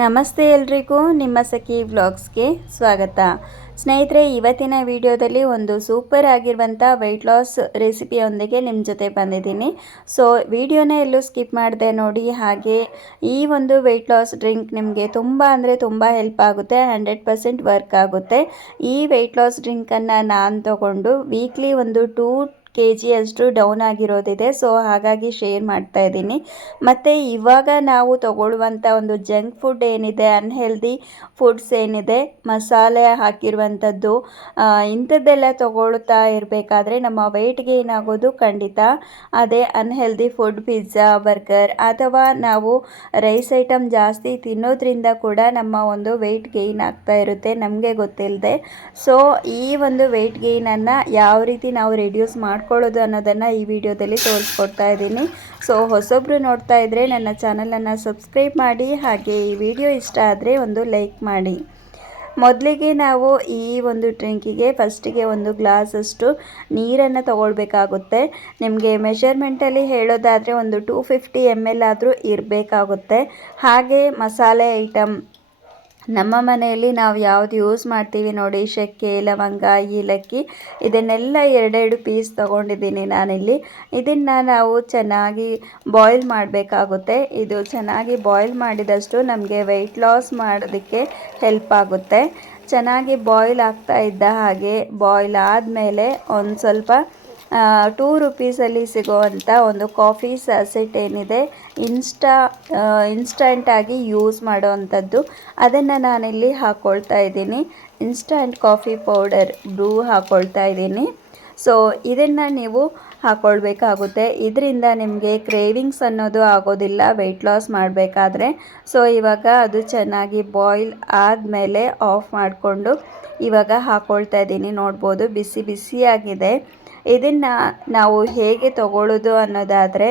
ನಮಸ್ತೆ ಎಲ್ರಿಗೂ, ನಿಮ್ಮ ಸಖಿ ವ್ಲಾಗ್ಸ್ಗೆ ಸ್ವಾಗತ. ಸ್ನೇಹಿತರೆ, ಇವತ್ತಿನ ವಿಡಿಯೋದಲ್ಲಿ ಒಂದು ಸೂಪರ್ ಆಗಿರುವಂಥ ವೆಯ್ಟ್ ಲಾಸ್ ರೆಸಿಪಿಯೊಂದಿಗೆ ನಿಮ್ಮ ಜೊತೆ ಬಂದಿದ್ದೀನಿ. ಸೊ ವಿಡಿಯೋನ ಎಲ್ಲೂ ಸ್ಕಿಪ್ ಮಾಡಿದೆ ನೋಡಿ. ಹಾಗೆ ಈ ಒಂದು ವೆಯ್ಟ್ ಲಾಸ್ ಡ್ರಿಂಕ್ ನಿಮಗೆ ತುಂಬ ಅಂದರೆ ತುಂಬ ಹೆಲ್ಪ್ ಆಗುತ್ತೆ, 100% ವರ್ಕ್ ಆಗುತ್ತೆ. ಈ ವೆಯ್ಟ್ ಲಾಸ್ ಡ್ರಿಂಕನ್ನು ನಾನು ತಗೊಂಡು ವೀಕ್ಲಿ ಒಂದು 2 kg ಅಷ್ಟು ಡೌನ್ ಆಗಿರೋದಿದೆ. ಸೊ ಹಾಗಾಗಿ ಶೇರ್ ಮಾಡ್ತಾ ಇದ್ದೀನಿ. ಮತ್ತು ಇವಾಗ ನಾವು ತಗೊಳ್ಳುವಂಥ ಒಂದು ಜಂಕ್ ಫುಡ್ ಏನಿದೆ, ಅನ್ಹೆಲ್ದಿ ಫುಡ್ಸ್ ಏನಿದೆ, ಮಸಾಲೆ ಹಾಕಿರುವಂಥದ್ದು, ಇಂಥದ್ದೆಲ್ಲ ತಗೊಳ್ತಾ ಇರಬೇಕಾದ್ರೆ ನಮ್ಮ ವೆಯ್ಟ್ ಗೇನ್ ಆಗೋದು ಖಂಡಿತ. ಅದೇ ಅನ್ಹೆಲ್ದಿ ಫುಡ್, ಪಿಜ್ಜಾ, ಬರ್ಗರ್ ಅಥವಾ ನಾವು ರೈಸ್ ಐಟಮ್ ಜಾಸ್ತಿ ತಿನ್ನೋದ್ರಿಂದ ಕೂಡ ನಮ್ಮ ಒಂದು ವೆಯ್ಟ್ ಗೇನ್ ಆಗ್ತಾ ಇರುತ್ತೆ, ನಮಗೆ ಗೊತ್ತಿಲ್ಲದೆ. ಸೊ ಈ ಒಂದು ವೆಯ್ಟ್ ಗೇನನ್ನು ಯಾವ ರೀತಿ ನಾವು ರೆಡ್ಯೂಸ್ ಮಾಡ್ಕೊಳ್ಳೋದು ಅನ್ನೋದನ್ನು ಈ ವಿಡಿಯೋದಲ್ಲಿ ತೋರಿಸ್ಕೊಡ್ತಾ ಇದ್ದೀನಿ. ಸೊ ಹೊಸೊಬ್ಬರು ನೋಡ್ತಾ ಇದ್ದರೆ ನನ್ನ ಚಾನಲನ್ನು ಸಬ್ಸ್ಕ್ರೈಬ್ ಮಾಡಿ, ಹಾಗೆ ಈ ವಿಡಿಯೋ ಇಷ್ಟ ಆದರೆ ಒಂದು ಲೈಕ್ ಮಾಡಿ. ಮೊದಲಿಗೆ ನಾವು ಈ ಒಂದು ಡ್ರಿಂಕಿಗೆ ಫಸ್ಟಿಗೆ ಒಂದು ಗ್ಲಾಸಷ್ಟು ನೀರನ್ನು ತಗೊಳ್ಬೇಕಾಗುತ್ತೆ. ನಿಮಗೆ ಮೆಷರ್ಮೆಂಟಲ್ಲಿ ಹೇಳೋದಾದರೆ ಒಂದು 250 ml ಆದರೂ ಇರಬೇಕಾಗುತ್ತೆ. ಹಾಗೆ ಮಸಾಲೆ ಐಟಮ್ ನಮ್ಮ ಮನೆಯಲ್ಲಿ ನಾವು ಯಾವುದು ಯೂಸ್ ಮಾಡ್ತೀವಿ ನೋಡಿ, ಚಕ್ಕೆ, ಲವಂಗ, ಏಲಕ್ಕಿ, ಇದನ್ನೆಲ್ಲ 2 ಪೀಸ್ ತೊಗೊಂಡಿದ್ದೀನಿ ನಾನಿಲ್ಲಿ. ಇದನ್ನು ನಾವು ಚೆನ್ನಾಗಿ ಬಾಯ್ಲ್ ಮಾಡಬೇಕಾಗುತ್ತೆ. ಇದು ಚೆನ್ನಾಗಿ ಬಾಯ್ಲ್ ಮಾಡಿದಷ್ಟು ನಮಗೆ ವೆಯ್ಟ್ ಲಾಸ್ ಮಾಡೋದಕ್ಕೆ ಹೆಲ್ಪ್ ಆಗುತ್ತೆ. ಚೆನ್ನಾಗಿ ಬಾಯ್ಲ್ ಆಗ್ತಾ ಇದ್ದ ಹಾಗೆ ಬಾಯ್ಲ್ ಆದಮೇಲೆ ಒಂದು ಸ್ವಲ್ಪ 2 ರೂಪೀಸಲ್ಲಿ ಸಿಗೋವಂಥ ಒಂದು ಕಾಫಿ ಸ್ಯಾಸೆಟ್ ಏನಿದೆ, ಇನ್ಸ್ಟಂಟಾಗಿ ಯೂಸ್ ಮಾಡೋವಂಥದ್ದು, ಅದನ್ನು ನಾನಿಲ್ಲಿ ಹಾಕ್ಕೊಳ್ತಾ ಇದ್ದೀನಿ. ಇನ್ಸ್ಟಂಟ್ ಕಾಫಿ ಪೌಡರ್ ಬ್ರೂ ಹಾಕ್ಕೊಳ್ತಾ ಇದ್ದೀನಿ. ಸೊ ಇದನ್ನು ನೀವು ಹಾಕ್ಕೊಳ್ಬೇಕಾಗುತ್ತೆ. ಇದರಿಂದ ನಿಮಗೆ ಕ್ರೇವಿಂಗ್ಸ್ ಅನ್ನೋದು ಆಗೋದಿಲ್ಲ ವೆಯ್ಟ್ ಲಾಸ್ ಮಾಡಬೇಕಾದ್ರೆ. ಸೊ ಇವಾಗ ಅದು ಚೆನ್ನಾಗಿ ಬಾಯ್ಲ್ ಆದಮೇಲೆ ಆಫ್ ಮಾಡಿಕೊಂಡು ಇವಾಗ ಹಾಕ್ಕೊಳ್ತಾ ಇದ್ದೀನಿ. ನೋಡ್ಬೋದು ಬಿಸಿ ಬಿಸಿಯಾಗಿದೆ. ಇದನ್ನು ನಾವು ಹೇಗೆ ತಗೊಳ್ಳೋದು ಅನ್ನೋದಾದರೆ,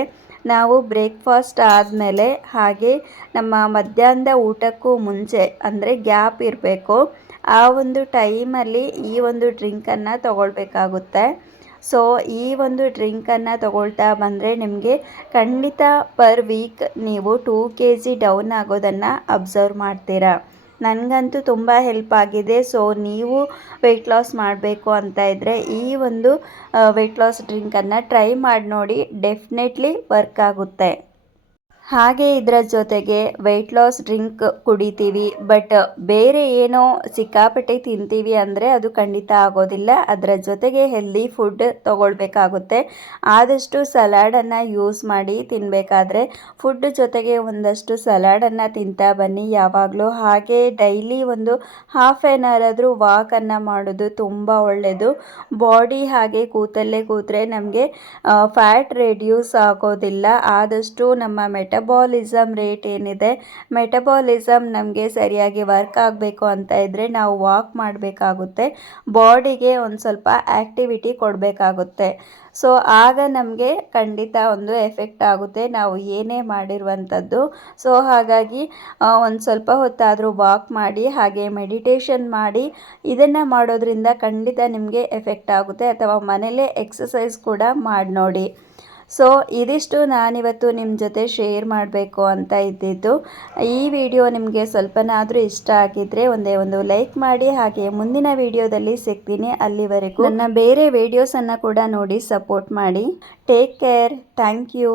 ನಾವು ಬ್ರೇಕ್ಫಾಸ್ಟ್ ಆದಮೇಲೆ ಹಾಗೆ ನಮ್ಮ ಮಧ್ಯಾಹ್ನದ ಊಟಕ್ಕೂ ಮುಂಚೆ, ಅಂದರೆ ಗ್ಯಾಪ್ ಇರಬೇಕು, ಆ ಒಂದು ಟೈಮಲ್ಲಿ ಈ ಒಂದು ಡ್ರಿಂಕನ್ನು ತಗೊಳ್ಬೇಕಾಗುತ್ತೆ. ಸೊ ಈ ಒಂದು ಡ್ರಿಂಕನ್ನು ತಗೊಳ್ತಾ ಬಂದರೆ ನಿಮಗೆ ಖಂಡಿತ ಪರ್ ವೀಕ್ ನೀವು 2 kg ಡೌನ್ ಆಗೋದನ್ನು ಅಬ್ಸರ್ವ್ ಮಾಡ್ತೀರಾ. ನನಗಂತೂ ತುಂಬ ಹೆಲ್ಪ್ ಆಗಿದೆ. ಸೊ ನೀವು ವೆಯ್ಟ್ ಲಾಸ್ ಮಾಡಬೇಕು ಅಂತ ಇದ್ದರೆ ಈ ಒಂದು ವೆಯ್ಟ್ ಲಾಸ್ ಡ್ರಿಂಕನ್ನು ಟ್ರೈ ಮಾಡಿ ನೋಡಿ, ಡೆಫಿನೆಟ್ಲಿ ವರ್ಕ್ ಆಗುತ್ತೆ. ಹಾಗೆ ಇದರ ಜೊತೆಗೆ ವೆಯ್ಟ್ ಲಾಸ್ ಡ್ರಿಂಕ್ ಕುಡಿತೀವಿ, ಬಟ್ ಬೇರೆ ಏನೋ ಸಿಕ್ಕಾಪಟ್ಟೆ ತಿಂತೀವಿ ಅಂದರೆ ಅದು ಖಂಡಿತ ಆಗೋದಿಲ್ಲ. ಅದರ ಜೊತೆಗೆ ಹೆಲ್ದಿ ಫುಡ್ ತಗೊಳ್ಬೇಕಾಗುತ್ತೆ. ಆದಷ್ಟು ಸಲಾಡನ್ನು ಯೂಸ್ ಮಾಡಿ ತಿನ್ನಬೇಕಾದ್ರೆ ಫುಡ್ ಜೊತೆಗೆ ಒಂದಷ್ಟು ಸಲಾಡನ್ನು ತಿಂತಾ ಬನ್ನಿ ಯಾವಾಗಲೂ. ಹಾಗೆ ಡೈಲಿ ಒಂದು ಹಾಫ್ ಆನ್ ಅವರ್ ಆದರೂ ವಾಕನ್ನು ಮಾಡೋದು ತುಂಬ ಒಳ್ಳೆಯದು. ಬಾಡಿ ಹಾಗೆ ಕೂತಲ್ಲೇ ಕೂತ್ರೆ ನಮಗೆ ಫ್ಯಾಟ್ ರೆಡ್ಯೂಸ್ ಆಗೋದಿಲ್ಲ. ಆದಷ್ಟು ನಮ್ಮ ಮೆಟಬಾಲಿಸಮ್ ರೇಟ್ ಏನಿದೆ, ಮೆಟಬಾಲಿಸಮ್ ನಮಗೆ ಸರಿಯಾಗಿ ವರ್ಕ್ ಆಗಬೇಕು ಅಂತ ಇದ್ದರೆ ನಾವು ವಾಕ್ ಮಾಡಬೇಕಾಗುತ್ತೆ. ಬಾಡಿಗೆ ಒಂದು ಸ್ವಲ್ಪ ಆ್ಯಕ್ಟಿವಿಟಿ ಕೊಡಬೇಕಾಗುತ್ತೆ. ಸೊ ಆಗ ನಮಗೆ ಖಂಡಿತ ಒಂದು ಎಫೆಕ್ಟ್ ಆಗುತ್ತೆ ನಾವು ಏನೇ ಮಾಡಿರುವಂಥದ್ದು. ಸೊ ಹಾಗಾಗಿ ಒಂದು ಸ್ವಲ್ಪ ಹೊತ್ತಾದರೂ ವಾಕ್ ಮಾಡಿ, ಹಾಗೆ ಮೆಡಿಟೇಷನ್ ಮಾಡಿ. ಇದನ್ನು ಮಾಡೋದ್ರಿಂದ ಖಂಡಿತ ನಿಮಗೆ ಎಫೆಕ್ಟ್ ಆಗುತ್ತೆ. ಅಥವಾ ಮನೇಲೇ ಎಕ್ಸಸೈಸ್ ಕೂಡ ಮಾಡಿ ನೋಡಿ. ಸೊ ಇದಿಷ್ಟು ನಾನಿವತ್ತು ನಿಮ್ಮ ಜೊತೆ ಶೇರ್ ಮಾಡಬೇಕು ಅಂತ ಇದ್ದಿದ್ದು. ಈ ವಿಡಿಯೋ ನಿಮಗೆ ಸ್ವಲ್ಪನಾದರೂ ಇಷ್ಟ ಆಗಿದ್ದರೆ ಒಂದೇ ಒಂದು ಲೈಕ್ ಮಾಡಿ. ಹಾಗೆ ಮುಂದಿನ ವಿಡಿಯೋದಲ್ಲಿ ಸಿಗ್ತೀನಿ. ಅಲ್ಲಿವರೆಗೂ ನನ್ನ ಬೇರೆ ವಿಡಿಯೋಸನ್ನು ಕೂಡ ನೋಡಿ ಸಪೋರ್ಟ್ ಮಾಡಿ. Take care. Thank you.